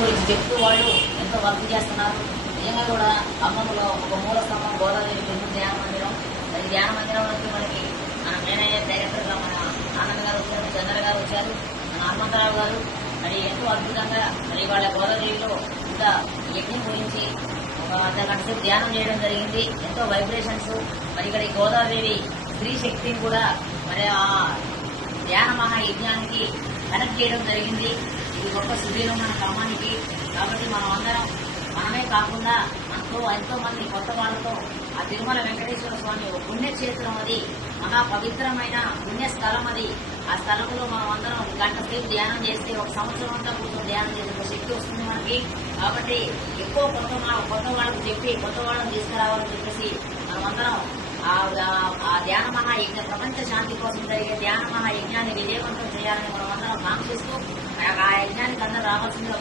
గురించి చెప్తూ వాళ్ళు ఎంతో వర్క్ చేస్తున్నారు. నిజంగా కూడా ఖమ్మంలో ఒక మూల స్తంభం గోదావరి పెద్ద ధ్యాన మందిరం. ఈ ధ్యాన మందిరం నుంచి మనకి మన మేనేజర్ డైరెక్టర్ గా మన ఆనంద్ గారు వచ్చారు, చంద్ర గారు వచ్చారు, మన హనుమంతరావు గారు. మరి ఎంతో అద్భుతంగా మరి వాళ్ళ గోదావరిలో ఇంత యజ్ఞం గురించి ఒక అర్ధగంట సేపు ధ్యానం చేయడం జరిగింది. ఎంతో వైబ్రేషన్స్. మరి ఇక్కడ ఈ గోదావరి స్త్రీ శక్తిని కూడా మరి ఆ ధ్యాన మహాయజ్ఞానికి కనెక్ట్ చేయడం జరిగింది. ఇది గొప్ప శిబిరం మన ఖమ్మానికి. కాబట్టి మనం అందరం మనమే కాకుండా మనతో ఎంతో మంది కొత్త వాళ్ళతో ఆ తిరుమల వెంకటేశ్వర స్వామి ఒక పుణ్యక్షేత్రం, అది మహా పవిత్రమైన పుణ్యస్థలం. అది ఆ స్థలంలో మనం అందరం గంట సేపు ధ్యానం చేస్తే ఒక సంవత్సరం అంతా కూర్చొని ధ్యానం చేసే ఒక శక్తి వస్తుంది మనకి. కాబట్టి ఎక్కువ కొత్త వాళ్ళకు చెప్పి కొత్త వాళ్ళని తీసుకురావాలని చెప్పేసి మనమందరం ఆ ధ్యాన మహాయజ్ఞ ప్రపంచ శాంతి కోసం జరిగే ధ్యాన మహాయజ్ఞాన్ని విజయవంతం చేయాలని మనం అందరం కాంక్షిస్తూ ఆ యజ్ఞానికి అందరూ రావాల్సిందిగా